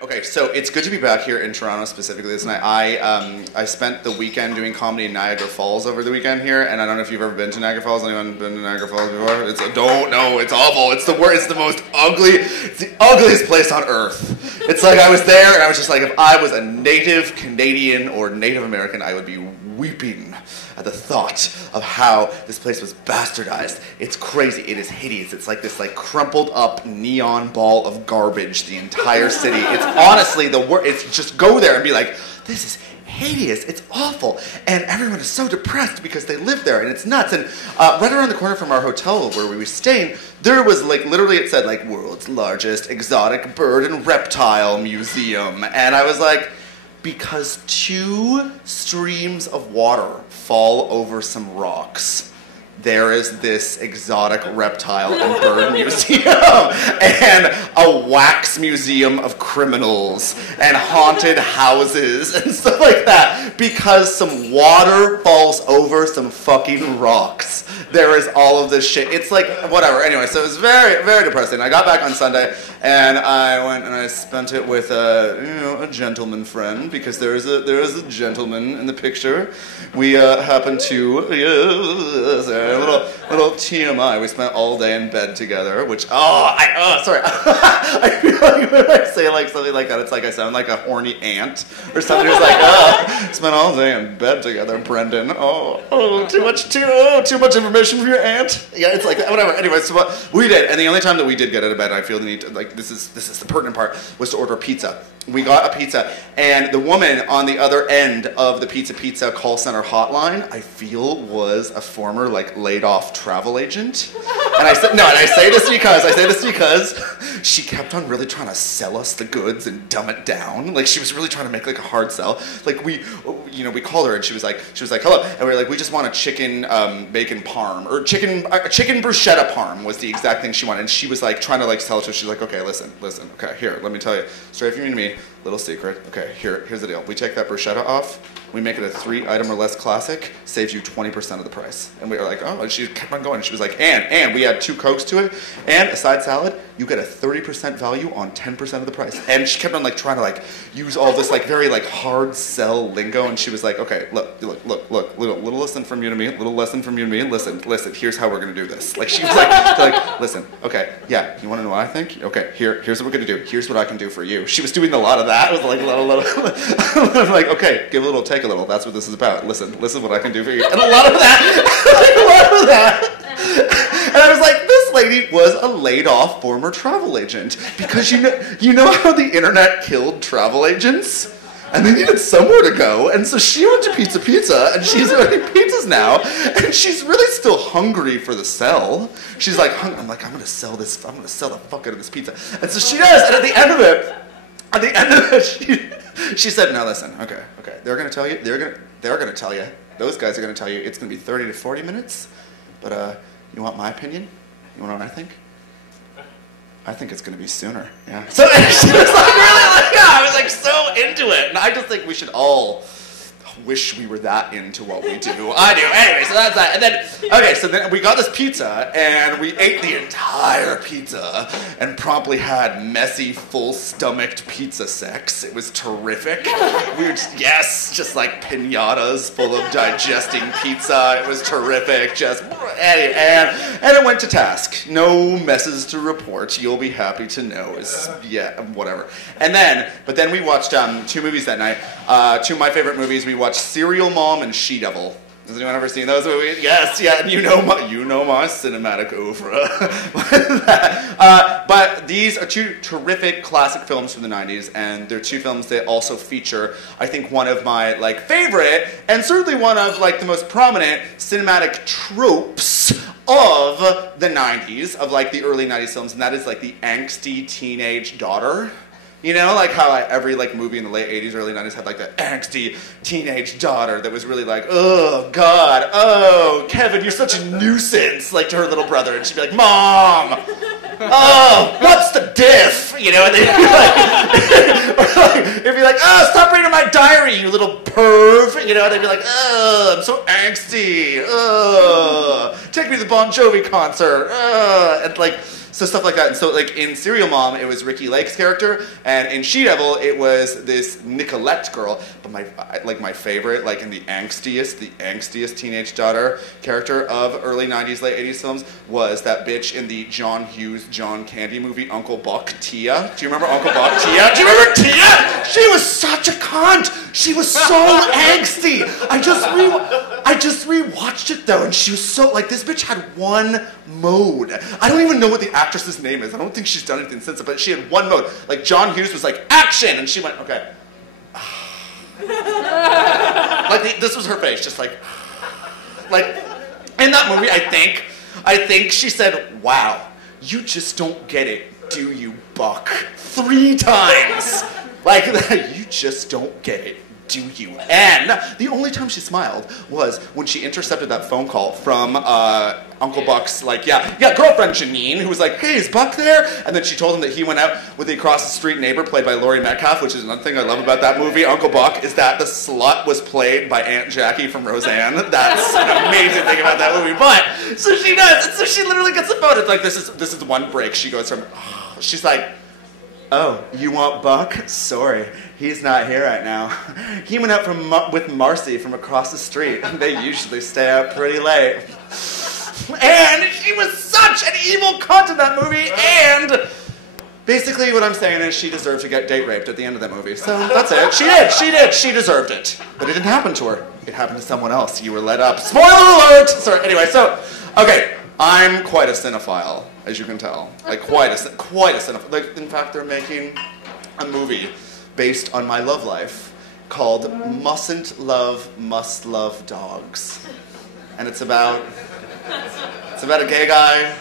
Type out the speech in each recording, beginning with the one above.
Okay, so it's good to be back here in Toronto specifically this night. I spent the weekend doing comedy in Niagara Falls over the weekend here, and I don't know if you've ever been to Niagara Falls. Anyone been to Niagara Falls before? It's awful. It's the worst. It's the most ugly. It's the ugliest place on earth. It's like I was there, and I was just like, if I was a native Canadian or Native American, I would be weeping at the thought of how this place was bastardized. It's crazy. It is hideous. It's like this crumpled up neon ball of garbage, the entire city. It's honestly the worst. It's just go there and be like, this is hideous. It's awful. And everyone is so depressed because they live there, and it's nuts. And right around the corner from our hotel where we were staying, there was literally it said world's largest exotic bird and reptile museum. And I was like, because 2 streams of water fall over some rocks, there is this exotic reptile and bird museum and a wax museum of criminals and haunted houses and stuff like that. Because some water falls over some fucking rocks, there is all of this shit. It's like, whatever. Anyway, so it was very, very depressing. I got back on Sunday, and I went and I spent it with a gentleman friend, because there is a gentleman in the picture. We happened to, a little TMI. We spent all day in bed together, which, sorry. I feel like when I say something like that, it's like I sound like a horny aunt or something who's like, spent all day in bed together, Brendan. Too much information for your aunt. Yeah, it's like, whatever. Anyway, so what we did, and the only time that we did get out of bed, I feel the need to, this is the pertinent part, was to order pizza. We got a pizza, and the woman on the other end of the pizza call center hotline, I feel, was a former laid off travel agent. And I said, no, and I say this because she kept on really trying to sell us the goods and dumb it down. She was really trying to make a hard sell. We called her, and she was like, hello, and we were like, we just want a chicken bacon parm, or chicken bruschetta parm was the exact thing she wanted. And she was trying to sell it to us. She's like, okay, listen, okay, here, let me tell you, straight from you to me, little secret. Okay, here's the deal. We take that bruschetta off, we make it a 3-item or less classic, saves you 20% of the price. And we were like, oh, and she kept on going. She was like, and we add 2 Cokes to it, and a side salad, you get a 30% value on 10% of the price. And she kept on trying to use all this very hard sell lingo, and she was like, okay, look, little lesson from you to me, listen, here's how we're gonna do this. She was like, listen, okay, yeah, you wanna know what I think? Okay, here's what we're gonna do. Here's what I can do for you. She was doing a lot of that. It was a little, okay, give a little, take a little. That's what this is about. Listen what I can do for you. And a lot of that. And I was like, this lady was a laid-off former travel agent, because you know how the internet killed travel agents? And they needed somewhere to go, and so she went to Pizza, and she's eating pizzas now, and she's really still hungry for the sell. She's like, I'm gonna sell the fuck out of this pizza. And so she does, and at the end of it, she said, no, listen, okay, they're gonna tell you, those guys are gonna tell you it's gonna be 30 to 40 minutes, but you want my opinion? You wanna know what I think? I think it's going to be sooner. Yeah. So she was really I was so into it. And I just think we should all wish we were that into what we do. I do. Anyway, so that's that. And then, so then we got this pizza, and we ate the entire pizza, and promptly had messy, full-stomached pizza sex. It was terrific. We were just like pinatas full of digesting pizza. It was terrific. And it went to task. No messes to report. You'll be happy to know. Whatever. But then we watched 2 movies that night. 2 of my favorite movies. We watched Serial Mom and She-Devil. Has anyone ever seen those movies? Yes, yeah, and you know my cinematic oeuvre. But these are 2 terrific classic films from the 90s, and they're 2 films that also feature, I think, one of my favorite, and certainly one of the most prominent cinematic tropes of the 90s, of the early 90s films, and that is the angsty teenage daughter. You know, how every movie in the late 80s, early 90s had the angsty teenage daughter that was really oh God, oh Kevin, you're such a nuisance, to her little brother, and she'd be like, Mom, oh, what's the diff? You know, and they'd be It'd be like, oh, stop reading my diary, you little perv. You know, they'd be like, oh, I'm so angsty. Oh, take me to the Bon Jovi concert. And like, so stuff like that. And so like in Serial Mom, it was Ricky Lake's character, and in She-Devil, it was this Nicolette girl. But my favorite, like in the angstiest teenage daughter character of early 90s, late 80s films was that bitch in the John Hughes, John Candy movie, Uncle Buck, Tia. Do you remember Uncle Buck, Tia? Do you remember Tia? She was such a cunt. She was so angsty. I just rewatched it though, and she was so, like, this bitch had one mode. I don't even know what the actress's name is. I don't think she's done anything since it, but she had one mode. Like, John Hughes was like, action! And she went, okay. Like, this was her face, just like in that movie, I think she said, wow, you just don't get it, do you, Buck? 3 times. Like, you just don't get it, do you? And the only time she smiled was when she intercepted that phone call from Uncle Buck's, like, girlfriend Janine, who was like, hey, is Buck there? And then she told him that he went out with the across-the-street neighbor played by Laurie Metcalf, which is another thing I love about that movie, Uncle Buck, is that the slut was played by Aunt Jackie from Roseanne. That's an amazing thing about that movie. But, so she does. And so she literally gets the phone. It's like, this is one break. She goes from, she's like, oh, you want Buck? Sorry, he's not here right now. He went out with Marcy from across the street. They usually stay out pretty late. And she was such an evil cunt in that movie, and basically what I'm saying is she deserved to get date raped at the end of that movie. So that's it. She deserved it. But it didn't happen to her. It happened to someone else. You were led up. Spoiler alert! Sorry, anyway, so, okay, I'm quite a cinephile, as you can tell. Like, quite a cinephile. Like, in fact, they're making a movie based on my love life called Must Love Dogs. And it's about a gay guy.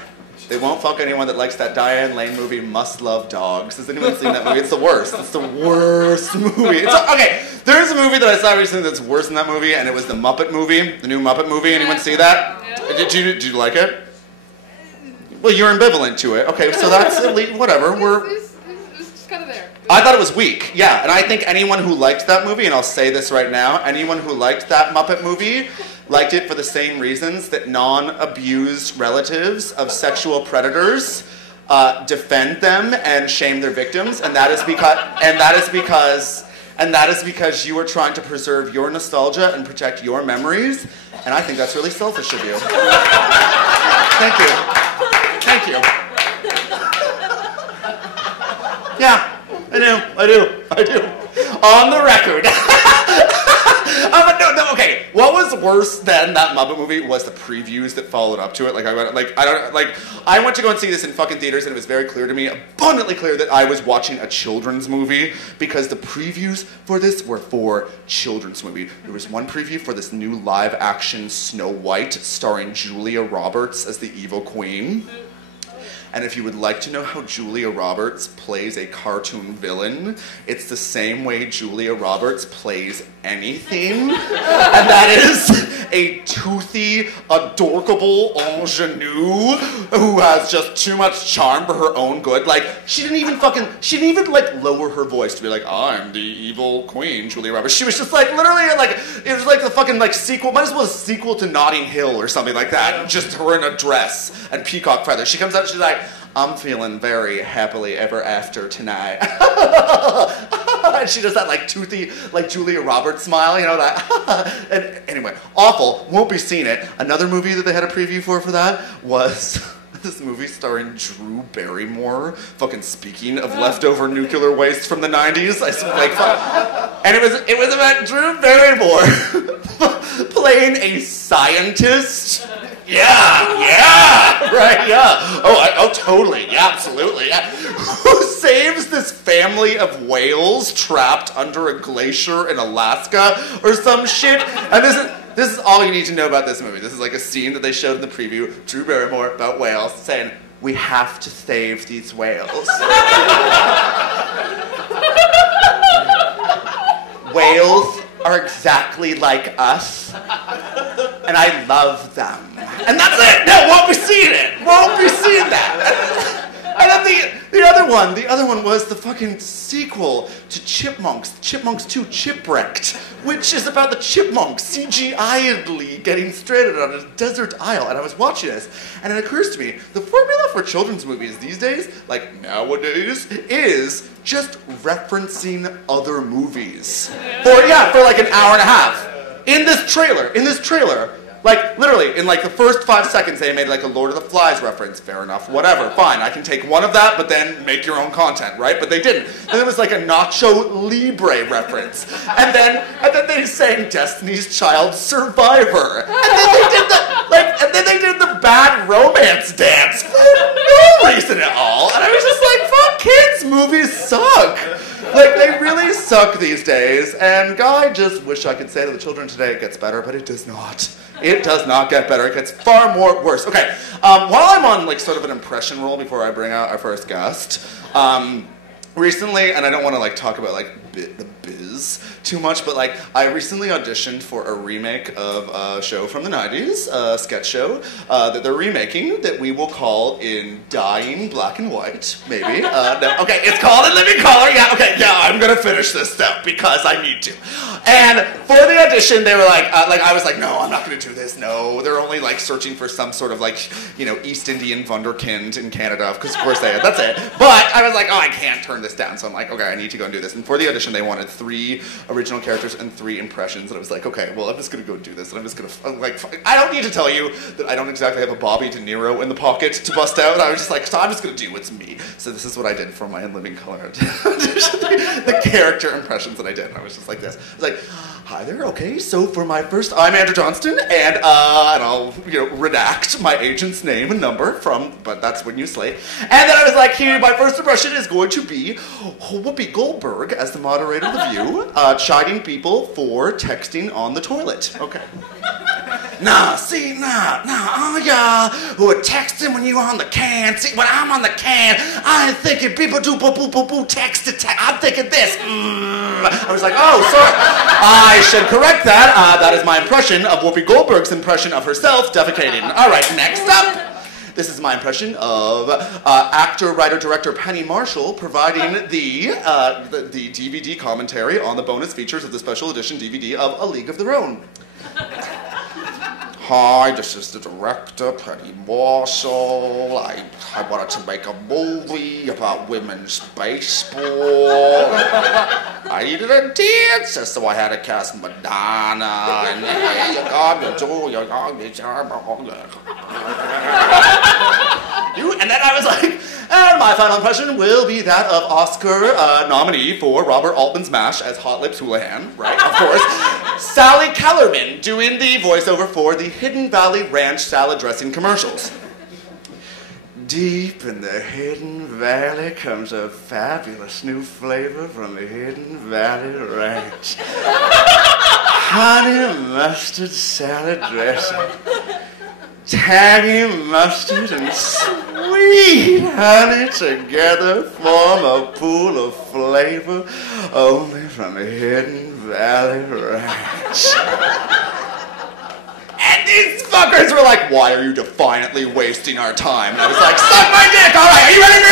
They won't fuck anyone that likes that Diane Lane movie, Must Love Dogs. Has anyone seen that movie? It's the worst. It's the worst movie. Okay, there's a movie that I saw recently that's worse than that movie, and it was the Muppet movie, the new Muppet movie. Anyone see that? Yeah. Did you like it? Well, you're ambivalent to it. Okay, so that's elite. Whatever. It's just kind of there. I thought it was weak. Yeah, and I think anyone who liked that movie, and I'll say this right now, anyone who liked that Muppet movie liked it for the same reasons that non-abused relatives of sexual predators defend them and shame their victims, and that is because you are trying to preserve your nostalgia and protect your memories, and I think that's really selfish of you. Thank you. Yeah, I do. On the record. Okay. What was worse than that Muppet movie was the previews that followed up to it. I went to go and see this in fucking theaters, and it was very clear to me, abundantly clear, that I was watching a children's movie because the previews for this were for children's movie. There was one preview for this new live-action Snow White starring Julia Roberts as the evil queen. And if you would like to know how Julia Roberts plays a cartoon villain, it's the same way Julia Roberts plays anything. And that is a toothy, adorkable ingenue who has just too much charm for her own good. Like, she didn't even like lower her voice to be like, I'm the evil queen, Julia Roberts. She was just like, literally, like, it was like the fucking, like, sequel, might as well a sequel to Notting Hill or something like that. Just her in a dress and peacock feathers. She comes out, she's like, I'm feeling very happily ever after tonight. And she does that like toothy, like Julia Roberts smile, you know, that. And anyway, awful, won't be seeing it. Another movie that they had a preview for that was this movie starring Drew Barrymore, fucking speaking of leftover nuclear waste from the 90s. And it was about Drew Barrymore playing a scientist. Yeah, right, yeah. Oh, totally, yeah, absolutely, yeah. Who saves this family of whales trapped under a glacier in Alaska or some shit? And this is all you need to know about this movie. This is like a scene that they showed in the preview, Drew Barrymore about whales, saying, we have to save these whales. Whales are exactly like us, and I love them. And that's it. No, won't be seeing it. Won't be seeing that. And then the other other one was the fucking sequel to Chipmunks 2 Chipwrecked, which is about the chipmunks CGI-edly getting stranded on a desert isle. And I was watching this, and it occurs to me, the formula for children's movies these days, like nowadays, is just referencing other movies. For like an hour and a half. In this trailer, like, literally, in like the first 5 seconds, they made like a Lord of the Flies reference. Fair enough, whatever, fine. I can take one of that, but then make your own content, right? But they didn't. Then there was like a Nacho Libre reference. And then they sang Destiny's Child Survivor. And then they did the Bad Romance dance for no reason at all. And I was just like, fuck kids, movies suck. Like, they really suck these days, and I just wish I could say to the children today it gets better, but it does not. It does not get better. It gets far more worse. Okay, while I'm on, like, sort of an impression roll before I bring out our first guest, recently, and I don't want to, like, talk about, like, the biz too much, but, like, I recently auditioned for a remake of a show from the 90s, a sketch show that they're remaking that we will call In Dying Black and White, maybe. No, okay, it's called In Living Color. I'm gonna finish this stuff because I need to. And for the audition, they were like I was like, no, I'm not gonna do this, no. They're only, like, searching for some sort of, like, you know, East Indian wunderkind in Canada, because of course they are, that's it. But I was like, oh, I can't turn this down, so I'm like, okay, I need to go and do this. And for the audition, they wanted 3 original characters and 3 impressions, and I was like, okay, well, I'm just gonna go do this, and I'm just gonna, like, I don't need to tell you that I don't exactly have a Bobby De Niro in the pocket to bust out. I was just like, so I'm just gonna do what's me. So this is what I did for my In Living Color audition. The character impressions that I did, and I was just like this. I was like, hi there, okay, so for my first, I'm Andrew Johnston, and I'll, you know, redact my agent's name and number from, but that's when you slay. And then I was like, here, my first impression is going to be Whoopi Goldberg as the moderator of The View, chiding people for texting on the toilet. Okay. Who are texting when you on the can. See, when I'm on the can, I ain't thinking people do boo text. I'm thinking this. I was like, oh, sorry. I should correct that. That is my impression of Whoopi Goldberg's impression of herself defecating. All right, next up. This is my impression of actor, writer, director Penny Marshall providing the DVD commentary on the bonus features of the special edition DVD of A League of Their Own. Hi, this is the director, Penny Marshall. I wanted to make a movie about women's baseball. I needed a dancer, so I had to cast Madonna. And then I was like, and my final impression will be that of Oscar nominee for Robert Altman's MASH as Hot Lips Houlihan, right, of course. Sally Kellerman doing the voiceover for the Hidden Valley Ranch salad dressing commercials. Deep in the Hidden Valley comes a fabulous new flavor from the Hidden Valley Ranch. Honey mustard salad dressing. Tangy mustard and sweet honey together form a pool of flavor only from the Hidden Valley Ranch. And these fuckers were like, why are you defiantly wasting our time? And I was like, suck my dick, all right, are you ready for